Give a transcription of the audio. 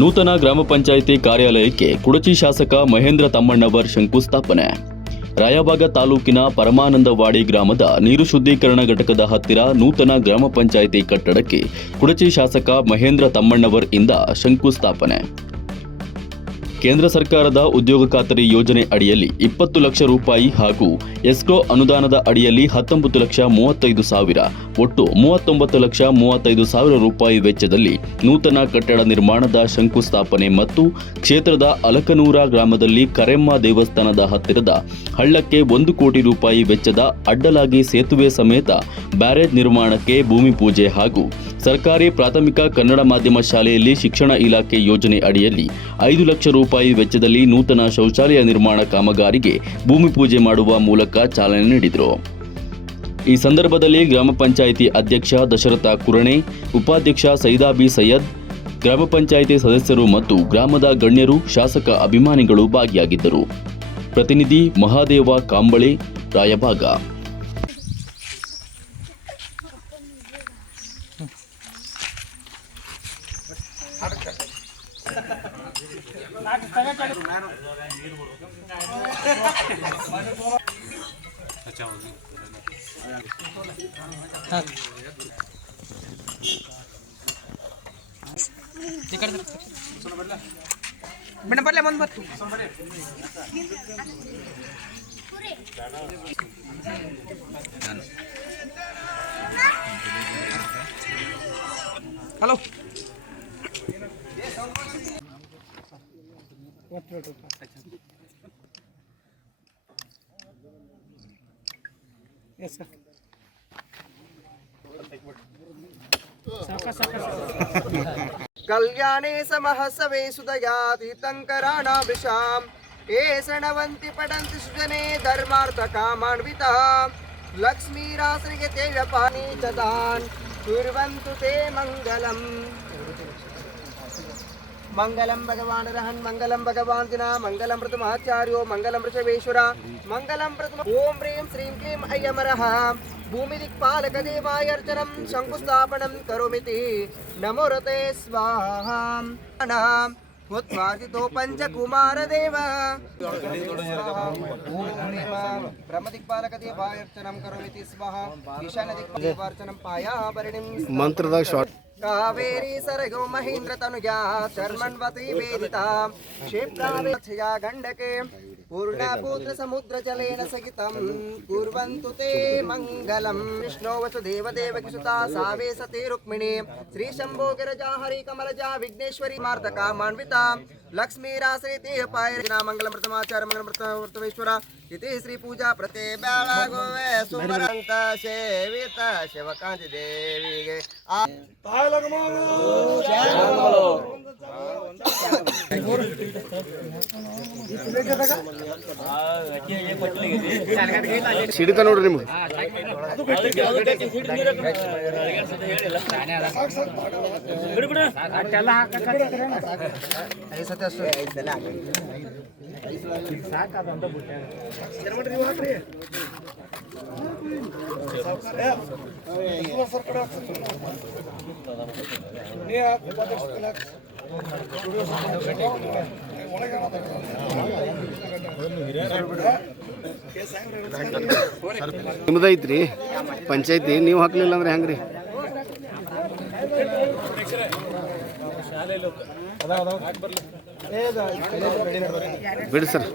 ನೂತನ ಗ್ರಾಮ ಪಂಚಾಯಿತಿ ಕಾರ್ಯಾಲಯಕ್ಕೆ ಕುಡಚಿ ಶಾಸಕ ಮಹೇಂದ್ರ ತಮ್ಮಣ್ಣವರ್ ಶಂಕುಸ್ಥಾಪನೆ. ರಾಯಬಾಗ ತಾಲೂಕಿನ ಪರಮಾನಂದವಾಡಿ ಗ್ರಾಮದ ನೀರು ಶುದ್ಧೀಕರಣ ಘಟಕದ ಹತ್ತಿರ ನೂತನ ಗ್ರಾಮ ಪಂಚಾಯಿತಿ ಕಟ್ಟಡಕ್ಕೆ ಕುಡಚಿ ಶಾಸಕ ಮಹೇಂದ್ರ ತಮ್ಮಣ್ಣವರ್ ಇಂದ ಶಂಕುಸ್ಥಾಪನೆ. ಕೇಂದ್ರ ಸರ್ಕಾರದ ಉದ್ಯೋಗ ಖಾತರಿ ಯೋಜನೆ ಅಡಿಯಲ್ಲಿ 20 ಲಕ್ಷ ರೂಪಾಯಿ ಹಾಗೂ ಎಸ್ಕ್ರೋ ಅನುದಾನದ ಅಡಿಯಲ್ಲಿ 19,35,000 ಒಟ್ಟು 39,35,000 ರೂಪಾಯಿ ವೆಚ್ಚದಲ್ಲಿ ನೂತನ ಕಟ್ಟಡ ನಿರ್ಮಾಣದ ಶಂಕುಸ್ಥಾಪನೆ ಮತ್ತು ಕ್ಷೇತ್ರದ ಅಲಕನೂರ ಗ್ರಾಮದಲ್ಲಿ ಕರೆಮ್ಮ ದೇವಸ್ಥಾನದ ಹತ್ತಿರದ ಹಳ್ಳಕ್ಕೆ 1 ಕೋಟಿ ರೂಪಾಯಿ ವೆಚ್ಚದ ಅಡ್ಡಲಾಗಿ ಸೇತುವೆ ಸಮೇತ ಬ್ಯಾರೇಜ್ ನಿರ್ಮಾಣಕ್ಕೆ ಭೂಮಿ ಪೂಜೆ ಹಾಗೂ ಸರ್ಕಾರಿ ಪ್ರಾಥಮಿಕ ಕನ್ನಡ ಮಾಧ್ಯಮ ಶಾಲೆಯಲ್ಲಿ ಶಿಕ್ಷಣ ಇಲಾಖೆ ಯೋಜನೆ ಅಡಿಯಲ್ಲಿ 5 ಲಕ್ಷ ರೂಪಾಯಿ ವೆಚ್ಚದಲ್ಲಿ ನೂತನ ಶೌಚಾಲಯ ನಿರ್ಮಾಣ ಕಾಮಗಾರಿಗೆ ಭೂಮಿ ಪೂಜೆ ಮಾಡುವ ಮೂಲಕ ಚಾಲನೆ ನೀಡಿದರು. ಈ ಸಂದರ್ಭದಲ್ಲಿ ಗ್ರಾಮ ಪಂಚಾಯಿತಿ ಅಧ್ಯಕ್ಷ ದಶರಥ ಕುರಣೆ, ಉಪಾಧ್ಯಕ್ಷ ಸೈದಾಬಿ ಸೈಯದ್, ಗ್ರಾಮ ಪಂಚಾಯಿತಿ ಸದಸ್ಯರು ಮತ್ತು ಗ್ರಾಮದ ಗಣ್ಯರು, ಶಾಸಕ ಅಭಿಮಾನಿಗಳು ಭಾಗಿಯಾಗಿದ್ದರು. ಪ್ರತಿನಿಧಿ Mahadev Kamble, Raybag. Hello yes sir ಕಲ್ಯಾಣೇ ಸಮಹಸವೇ ಸುದಯಾತೀತಂಕರಾಣಾಭಿಷಾಂ ಏ ಸಣವಂತಿ ಪಡಂತಿ ಸುಜನೆ ಧರ್ಮಾರ್ಥ ಕಾಮಾನ್ವಿತಃ ಲಕ್ಷ್ಮೀರಾಸನಿಗೆ ತೇಜಪಾನಿ ಚದಾನ್ ಕುರ್ವಂತು ತೇ ಮಂಗಲಂ. ಮಂಗಲಂ ಭಗವಾನ್ ರಹನ್ ಮಂಗಲಂ ಭಗವಾನ್ ದಿನ ಮಂಗಲಂ ಪ್ರಥಮಾಚಾರ್ಯೋ ಮಂಗಲಂ ವೃಷಭೇಶ್ವರ ಮಂಗಲಂ ಪ್ರಥಮ. ಓಂ ಹ್ರೀಂ ಶ್ರೀಂ ಕ್ಲೀಂ ಅಯ್ಯಮರಃ ಭೂಮಿ ದಿಕ್ಪಾಲಕ ದೇವಾಯರ್ಚನಂ ಶಂಕುಸ್ಥಾಪನಂ ಕರೋಮಿತಿ ನಮೋ ರತೆ ಸ್ವಾಹಾ. ಉತ್ಪಾದಿತೋ ಪಂಚಕುಮಾರ ದೇವ ಬ್ರಹ್ಮ ದಿಕ್ಪಾಲಕ ದೇವಾಯರ್ಚನಂ ಕರೋಮಿತಿ ಸ್ವಾಹಾ. ಈಶಾನ್ಯ ದಿಕ್ಪಾಲಕರ್ಚನಂ ಪಾಯಾಭರಣಿಂ ಮಂತ್ರದ ಶಾರ್ಟ್. ಕಾವೇರಿ ಸರಗೋ ಮಹೇಂದ್ರ ತನುಜಾ ಶರ್ಮಣ್ವತಿ ವೇದಿತಾ ಕ್ಷೇಪ್ರಾವೇಕ್ಷಯಾ ಗಂಡಕೆ ಪೂರ್ಣಪುತ್ರ ಸಮುದ್ರ ಜಲೇನ ಸಹಿತಂ ಕುರ್ವಂತು ತೇ ಮಂಗಲಂ. ವಿಷ್ಣೋ ವಸುದೇವ ದೇವಕಿ ಸುತಾ ಸಾವೇ ಸತಿ ರುಕ್ಮಿಣಿ ಶ್ರೀ ಶಂಭೋ ಗಿರಜಾ ಹರಿ ಕಮಲಜಾ ವಿಘ್ನೇಶ್ವರಿ ಮಾರ್ತ ಕಾಮಾನ್ವಿತಾ ಲಕ್ಷ್ಮೀರಾಸನಿ ತೇ ಪಾಯ ಮಂಗಲಂ ಪ್ರಥಮಾಚಾರ್ಯ ಮಂಗಲಂ ಪ್ರಥಮೇಶ್ವರ ಇತಿ ಶ್ರೀ ಪೂಜಾ ಪ್ರತಿ ಬೆಳಗುವೆ ಸುಮರಂತ ಸೇವಿತ ಶಿವಕಾಂತಿ ದೇವಿಗೆ ಸಿಡಿತ ನೋಡ್ರಿ ನಿಮ್ಗೆ ನಿಮ್ದೈತ್ರಿ ಪಂಚಾಯತಿ, ನೀವು ಹಾಕ್ಲಿಲ್ಲ ಅಂದ್ರೆ ಹೆಂಗ್ರಿ? ಬಿಡಿ ಸರ್.